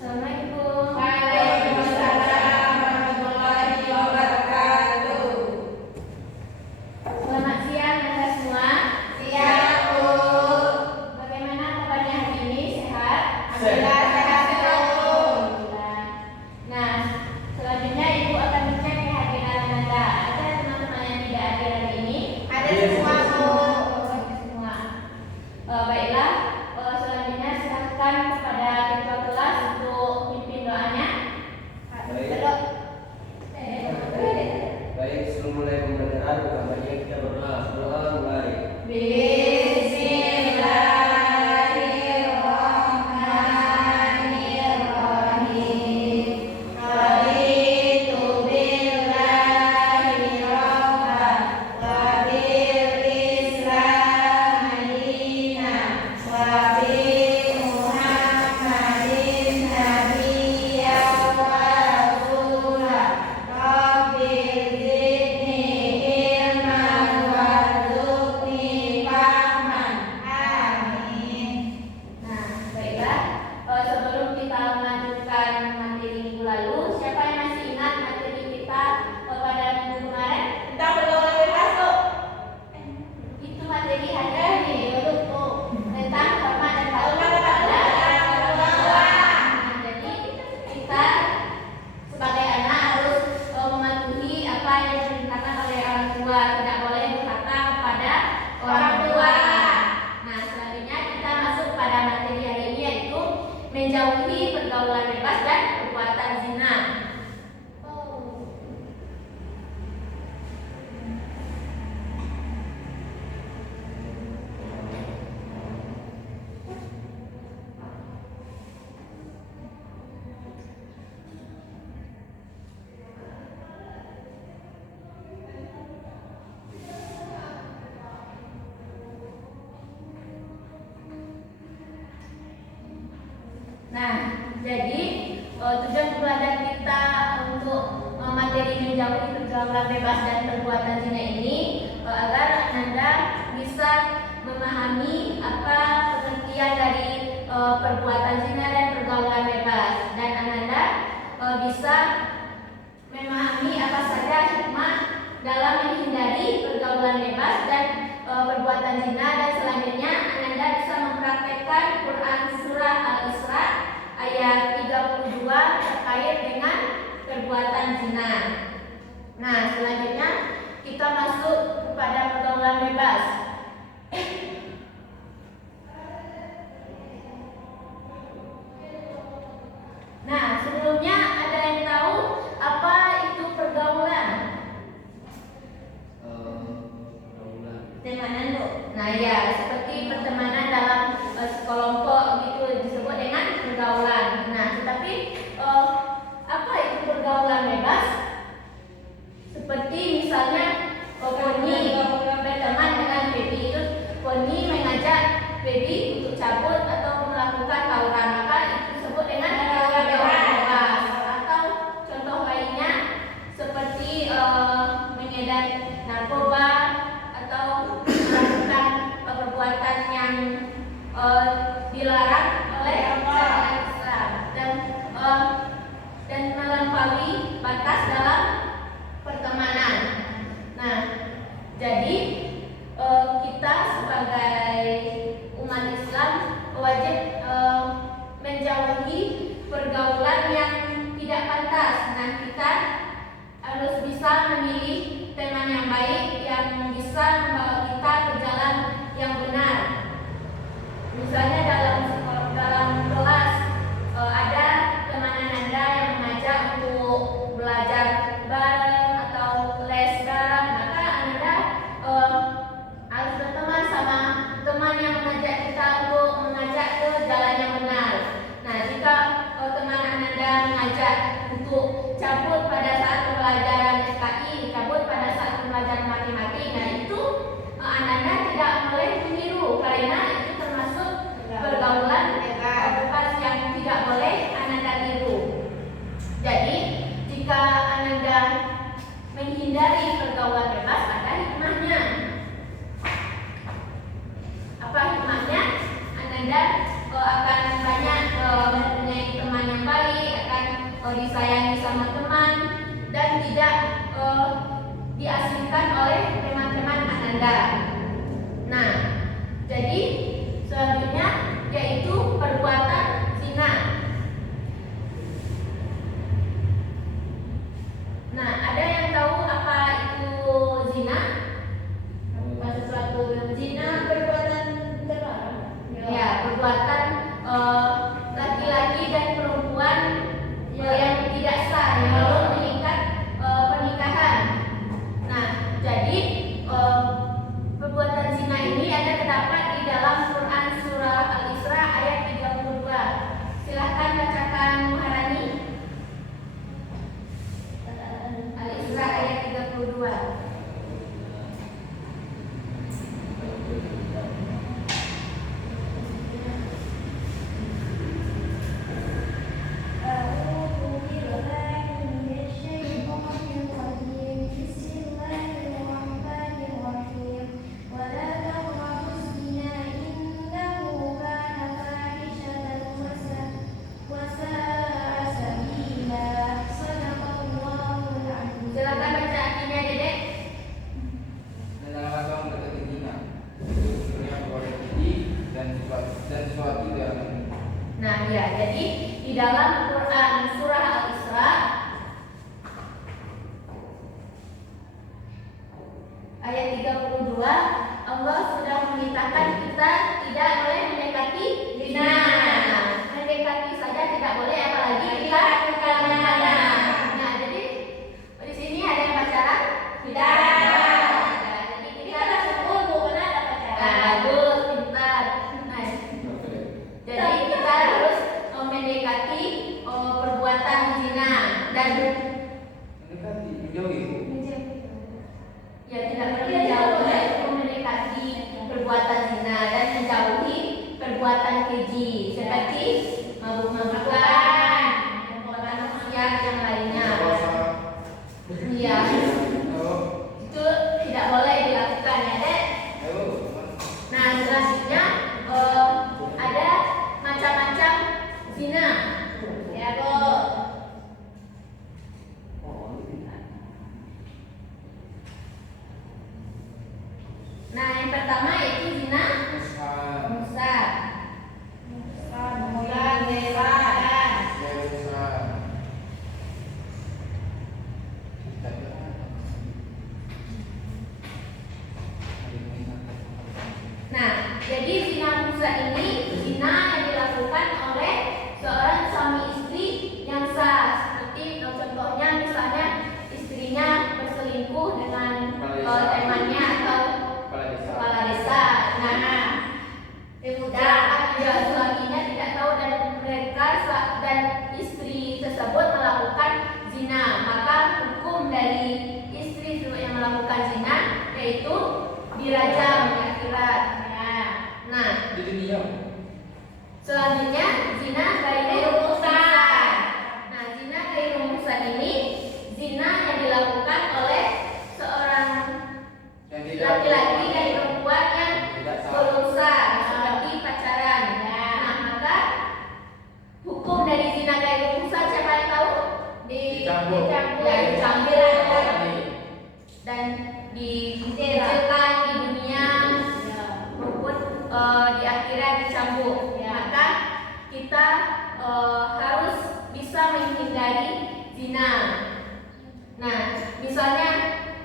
Assalamualaikum. Waalaikumsalam warahmatullahi wabarakatuh. Selamat siang Anda semua. Siang, Bu. Bagaimana kabarnya hari ini? Sehat? Alhamdulillah sehat selalu. Alhamdulillah. Nah, selanjutnya Ibu akan mengecek kehadiran Anda. Ada teman-teman yang tidak hadir hari ini? Ada semua, Bu. Ada semua. Baiklah. Selanjutnya silakan kepada ketua kelas untuk pimpin doanya. Baik, sebelum mulai pembelajaran, kabarnya kita berdoa. Doa mulai. Bismillahirrahmanirrahim. Raditu billahi rabban wa bil Islam dinan wa bi Muhammadin nabiyyan wa rasulan. Rabbi zidni ilman warzuqni fahman. Amin. Nah, baiklah. Sebelum kita melanjutkan materi minggu lalu, siapa yang masih ingat materi kita pada minggu kemarin? Kita belum bebas, Bu. Itu materi hari ini, tentang hormat dan Hormat dan taat taat kepada kepada orang tua. orang tua. Nah, jadi kita sebagai anak harus mematuhi apa yang diperintahkan oleh orang tua, tidak boleh durhaka kepada orang tua. Nah, selanjutnya kita masuk pada materi hari ini, yaitu menjauhi pergaulan bebas dan perbuatan zina. Nah, jadi tujuan belajar kita untuk materi menjauhi pergaulan bebas dan perbuatan zina ini agar Anda bisa memahami apa pengertian dari perbuatan zina dan pergaulan bebas, dan Anda bisa memahami apa saja hikmah dalam menghindari pergaulan bebas dan perbuatan zina, dan selanjutnya Anda bisa mempraktekkan Quran surah Al-Isra ayat 32 terkait dengan perbuatan zina. Nah, selanjutnya kita masuk kepada pergaulan bebas. Nah, sebelumnya ada yang tahu apa itu pergaulan? Pertemanan, Bu. Nah, ya, seperti pertemanan dalam sekelompok gitu disebut dengan pergaulan. Nah, tetapi apa itu pergaulan bebas? Seperti misalnya Poni berteman dengan Baby, itu Poni mengajak Baby untuk cabut atau melakukan tawuran, maka itu disebut dengan pergaulan bebas. Atau contoh lainnya seperti mengedar narkoba atau melakukan perbuatan yang dilarang oleh syariat Islam, dan melampaui batas dalam pertemanan. Nah, jadi kita sebagai umat Islam wajib menjauhi pergaulan yang tidak pantas. Nah, kita harus bisa memilih teman yang baik yang bisa membawa kita ke jalan yang benar. Misalnya dalam kelas ada teman Anda yang mengajak untuk belajar bareng atau les bareng, maka Anda harus berteman sama teman yang mengajak kita untuk mengajak ke jalan yang benar. Nah, jika teman Anda mengajak untuk cabut pada saat pembelajaran SKI, cabut pada saat pembelajaran matematika, nah itu Anda tidak boleh meniru, karena itu termasuk pergaulan bebas yang tidak boleh Anda tiru. Jadi, jika Anda menghindari pergaulan bebas, ada hikmahnya. Apa hikmahnya? Anda akan banyak mempunyai teman yang baik. Jadi di dalam Quran surah Al-Isra ayat 32 Allah sudah memerintahkan kita tidak boleh mendekati zina. Mendekati saja tidak boleh, apalagi kita kadang-kadang. Nah, jadi di sini ada yang pacaran? Tidak. Jadi kita langsung bukan ada pacaran. Bagus, pintar. Nah, jadi kita harus mendekati perbuatan zina dan Mendekati, menjauhi. ya tidak boleh menjauhi, mendekati perbuatan zina dan menjauhi perbuatan keji seperti mabuk-mabukan dan perbuatan maksiat yang lainnya. Iya, itu tidak boleh dilakukan ya dek. Nah selanjutnya ada macam-macam zina ya Bu. Nah yang pertama yaitu zina musa. Nah, jadi zina musa ini zina yang dilakukan oleh seorang suami istri yang sah. Seperti contohnya misalnya istrinya berselingkuh dengan temannya atau kepala desa. Nah, kemudian suaminya tidak tahu dan mereka dan istri tersebut melakukan zina, maka hukum dari istri yang melakukan zina yaitu dirajam di akhirat. Nah, di dunia. selanjutnya zina ghairu muhsan. Nah, zina ghairu muhsan ini zina yang dilakukan oleh seorang Yang laki-laki dan perempuan yang tidak sah. belum sah seperti pacaran. Nah, maka hukum dari zina ghairu muhsan siapa yang tahu? Dicambuk. Dicambuk dan dikucilkan di dunia maupun di akhirat dicambuk. Maka kita harus bisa menghindari zina. Nah, misalnya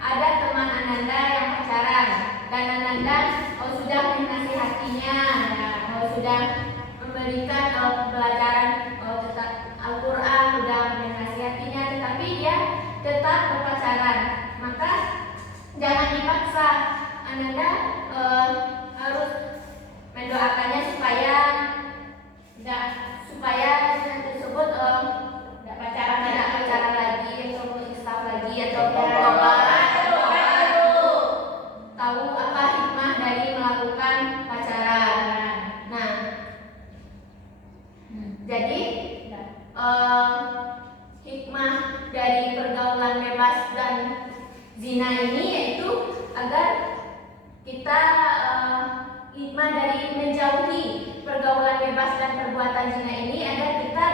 ada teman Ananda yang pacaran dan Ananda sudah menasihatinya, sudah memberikan pelajaran tentang Al-Quran, sudah menasihatinya, tetapi dia tetap berpacaran. Maka jangan dipaksa. Ananda harus mendoakannya supaya zina tersebut tidak pacaran lagi atau istighfar lagi atau tahu apa hikmah dari melakukan pacaran. Nah, jadi hikmah dari pergaulan bebas dan zina ini yaitu agar kita hikmah dari menjauhi pergaulan bebas dan perbuatan zina ini agar kita